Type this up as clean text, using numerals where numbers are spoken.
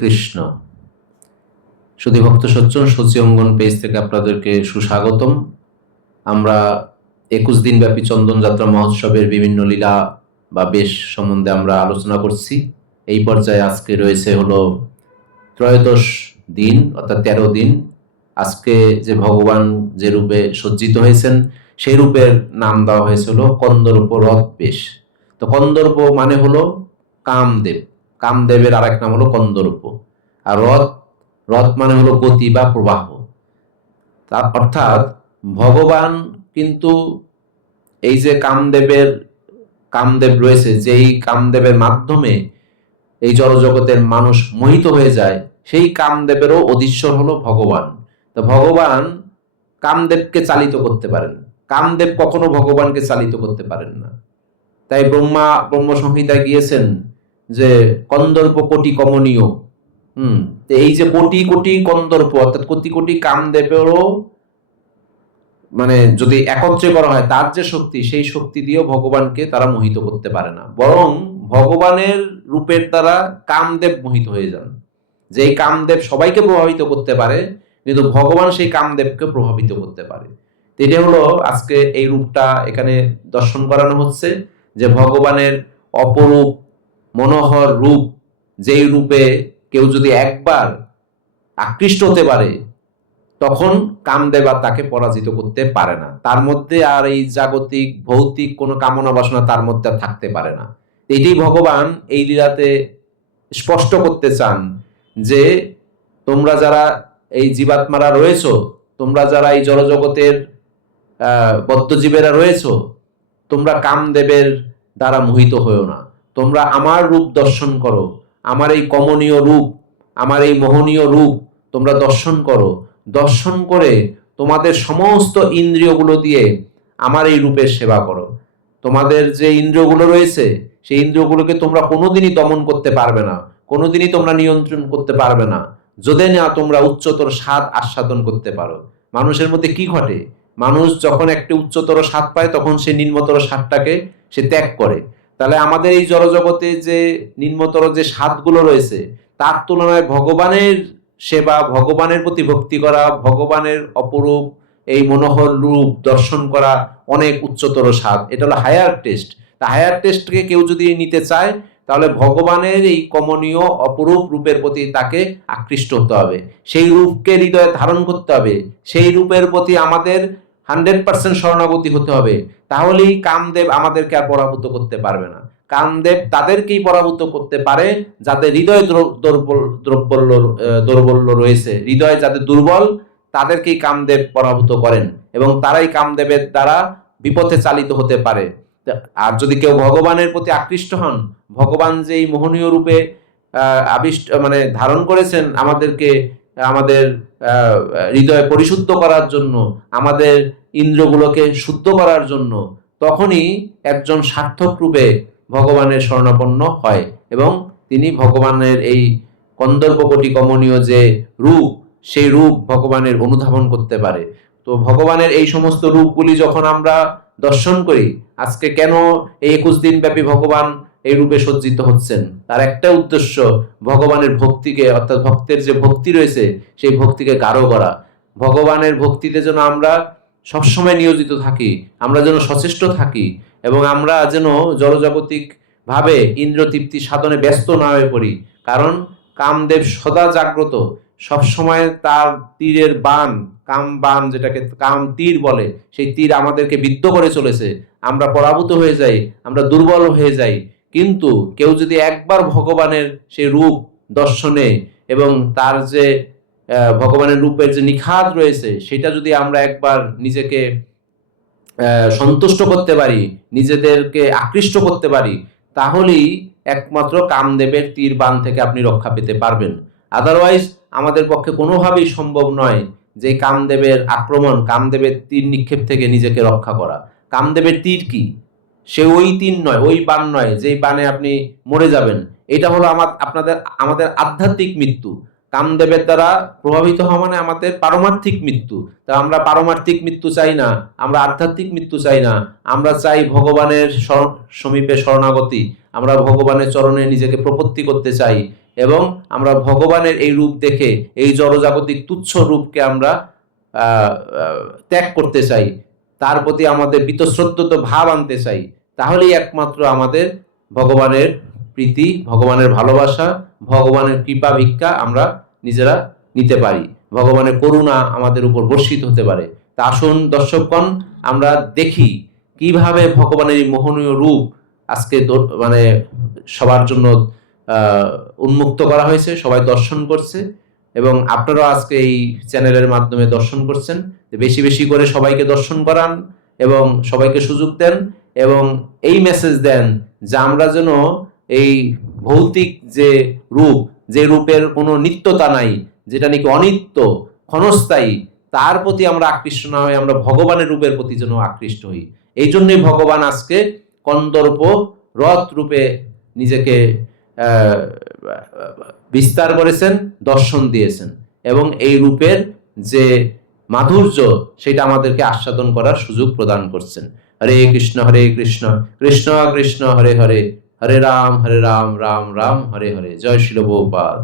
কৃষ্ণ। সুধী ভক্ত সজ্জন, সচি অঙ্গন পেজ থেকে আপনাদেরকে সুস্বাগতম। আমরা 21 দিন ব্যাপী চন্দন যাত্রা মহোৎসবের বিভিন্ন লীলা বা বেশ সম্বন্ধে আমরা আলোচনা করছি। এই পর্যায়ে আজকে রয়েছে হলো ত্রয়োদশ দিন, অর্থাৎ 13 দিন। আজকে যে ভগবান যে রূপে সজ্জিত হয়েছেন সেই রূপের নাম দেওয়া হয়েছিল কন্দর্প রথ বেশ। তো কন্দর্প মানে হলো কামদেব, কামদেবের আর এক নাম হলো কন্দর্প। আর রথ, রথ মানে হলো গতি বা প্রবাহ। অর্থাৎ ভগবান কিন্তু এই যে কামদেব রয়েছে, যেই কামদেবের মাধ্যমে এই জড়জগতের মানুষ মোহিত হয়ে যায়, সেই কামদেবেরও অধীশ্বর হলো ভগবান। তো ভগবান কামদেবকে চালিত করতে পারেন, কামদেব কখনো ভগবানকে চালিত করতে পারেন না। তাই ব্রহ্ম সংহিতায় গিয়েছেন যে কন্দর্প কোটি কমনীয়। এই যে কোটি কোটি কন্দর্প অর্থাৎ কোটি কোটি কামদেবেরও মানে যদি একত্রে করা হয়, তার যে শক্তি, সেই শক্তি দিয়েও ভগবানকে তারা মোহিত করতে পারে না, বরং ভগবানের রূপের দ্বারা কামদেব মোহিত হয়ে যান। যে কামদেব সবাইকে প্রভাবিত করতে পারে, কিন্তু ভগবান সেই কামদেবকে প্রভাবিত করতে পারে। এটা হলো আজকে এই রূপটা এখানে দর্শন করানো হচ্ছে, যে ভগবানের অপরূপ মনোহর রূপ, যেই রূপে কেউ যদি একবার আকৃষ্ট হতে পারে, তখন কামদেব আর তাকে পরাজিত করতে পারে না। তার মধ্যে আর এই জাগতিক ভৌতিক কোনো কামনা বাসনা তার মধ্যে থাকতে পারে না। এটাই ভগবান এই লীলাতে স্পষ্ট করতে চান, যে তোমরা যারা এই জীবাত্মারা রয়েছ, তোমরা যারা এই জড়জগতের বদ্ধজীবেরা রয়েছ, তোমরা কামদেবের দ্বারা মোহিত হয়েও না। তোমরা আমার রূপ দর্শন করো, আমার এই কমনীয় রূপ, আমার এই মোহনীয় রূপ তোমরা দর্শন করো। দর্শন করে তোমাদের সমস্ত ইন্দ্রিয়গুলো দিয়ে আমার এই রূপের সেবা করো। তোমাদের যে ইন্দ্রিয়গুলো রয়েছে, সেই ইন্দ্রিয়গুলোকে তোমরা কোনোদিনই দমন করতে পারবে না, কোনোদিনই তোমরা নিয়ন্ত্রণ করতে পারবে না, যদি না তোমরা উচ্চতর স্বাদ আস্বাদন করতে পারো। মানুষের মধ্যে কি ঘটে? মানুষ যখন একটি উচ্চতর স্বাদ পায়, তখন সে নিম্নতর স্বাদটাকে সে ত্যাগ করে। তাহলে আমাদের এই জড়জগতে যে নিম্নতর যে স্বাদগুলো রয়েছে, তার তুলনায় ভগবানের সেবা, ভগবানের প্রতি ভক্তি করা, ভগবানের অপরূপ এই মনোহর রূপ দর্শন করা অনেক উচ্চতর স্বাদ। এটা হলো হায়ার টেস্ট। তা হায়ার টেস্টকে কেউ যদি নিতে চায়, তাহলে ভগবানের এই কমনীয় অপরূপ রূপের প্রতি তাকে আকৃষ্ট হতে হবে, সেই রূপকে হৃদয়ে ধারণ করতে হবে, সেই রূপের প্রতি আমাদের 100% শরণাগতি হতে হবে। তাহলেই কামদেব আমাদেরকে আর পরাভূত করতে পারবে না। কামদেব তাদেরকেই পরাভূত করতে পারে যাদের হৃদয় দৌর্বল্য রয়েছে, হৃদয় যাদের দুর্বল, তাদেরকেই কামদেব পরাভূত করেন, এবং তারাই কামদেবের দ্বারা বিপথে চালিত হতে পারে। আর যদি কেউ ভগবানের প্রতি আকৃষ্ট হন, ভগবান যে এই মোহনীয় রূপে মানে ধারণ করেছেন আমাদেরকে, আমাদের হৃদয় পরিশুদ্ধ করার জন্য, আমাদের ইন্দ্রগুলোকে শুদ্ধ করার জন্য, তখনই একজন সার্থক রূপে ভগবানের শরণাপন্ন হয়, এবং তিনি ভগবানের এই কন্দর্প কোটি কমনীয় যে রূপ, সেই রূপ ভগবানের অনুধাবন করতে পারে। তো ভগবানের এই সমস্ত রূপগুলি যখন আমরা দর্শন করি, আজকে কেন এই 21 দিন ব্যাপী ভগবান এই রূপে সজ্জিত হচ্ছেন, তার একটা উদ্দেশ্য ভগবানের ভক্তিকে, অর্থাৎ ভক্তের যে ভক্তি রয়েছে সেই ভক্তিকে গাঢ় করা। ভগবানের ভক্তিতে যেন আমরা সবসময় নিয়োজিত থাকি, আমরা যেন সচেষ্ট থাকি, এবং আমরা যেন জড়জাগতিক ভাবে ইন্দ্রতৃপ্তি সাধনে ব্যস্ত না হয়ে পড়ি। কারণ কামদেব সদা জাগ্রত, সবসময় তার তীরের বাণ, কাম বাণ যেটাকে কাম তীর বলে, সেই তীর আমাদেরকে বিদ্ধ করে চলেছে। আমরা পরাভূত হয়ে যাই, আমরা দুর্বল হয়ে যাই। কিন্তু কেউ যদি একবার ভগবানের সেই রূপ দর্শনে এবং তার যে ভগবানের রূপের যে নিখাত রয়েছে, সেটা যদি আমরা একবার নিজেকে সন্তুষ্ট করতে পারি, নিজেদেরকে আকৃষ্ট করতে পারি, তাহলেই একমাত্র কামদেবের তীর বাণ থেকে আপনি রক্ষা পেতে পারবেন। আদারওয়াইজ আমাদের পক্ষে কোনোভাবেই সম্ভব নয় যে কামদেবের আক্রমণ, কামদেবের তীর নিক্ষেপ থেকে নিজেকে রক্ষা করা। কামদেবের তীর কি? সে ওই তীর নয়, ওই বাণ নয় যেই বাণে আপনি মরে যাবেন। এটা হলো আমাদের আধ্যাত্মিক মৃত্যু। কামদেবের দ্বারা প্রভাবিত হওয়া মানে আমাদের পারমার্থিক মৃত্যু। তা আমরা পারমার্থিক মৃত্যু চাই না, আমরা আধ্যাত্মিক মৃত্যু চাই না। আমরা চাই ভগবানের সমীপে শরণাগতি, আমরা ভগবানের চরণে নিজেকে প্রপত্তি করতে চাই, এবং আমরা ভগবানের এই রূপ দেখে এই জড়জাগতিক তুচ্ছ রূপকে আমরা ত্যাগ করতে চাই, তার প্রতি আমাদের বীতশ্রদ্ধ ভাব আনতে চাই, তাহলেই একমাত্র আমাদের ভগবানের প্রীতি, ভগবানের ভালোবাসা, ভগবানের কৃপা ভিক্ষা আমরা নিজেরা নিতে পারি, ভগবানের করুণা আমাদের উপর বর্ষিত হতে পারে। তা আসুন দর্শকগণ, আমরা দেখি কিভাবে ভগবানের এই মোহনীয় রূপ আজকে মানে সবার জন্য উন্মুক্ত করা হয়েছে, সবাই দর্শন করছে এবং আপনারাও আজকে এই চ্যানেলের মাধ্যমে দর্শন করছেন। বেশি বেশি করে সবাইকে দর্শন করান এবং সবাইকে সুযোগ দেন এবং এই মেসেজ দেন যে আমরা যেন এই ভৌতিক যে রূপ, যে রূপের কোনো নিত্যতা নাই, যেটা নাকি অনিত্য ক্ষণস্থায়ী, তার প্রতি আমরা আকৃষ্ট না হয়ে আমরা ভগবানের রূপের প্রতি যেন আকৃষ্ট হই। এই জন্যই ভগবান আজকে কন্দর্প রথ রূপে নিজেকে বিস্তার করেছেন, দর্শন দিয়েছেন এবং এই রূপের যে মাধুর্য সেটা আমাদেরকে আস্বাদন করার সুযোগ প্রদান করছেন। হরে কৃষ্ণ কৃষ্ণ কৃষ্ণ হরে হরে, হরে রাম রাম রাম হরে হরে। জয় শিল প্রভুপাদ।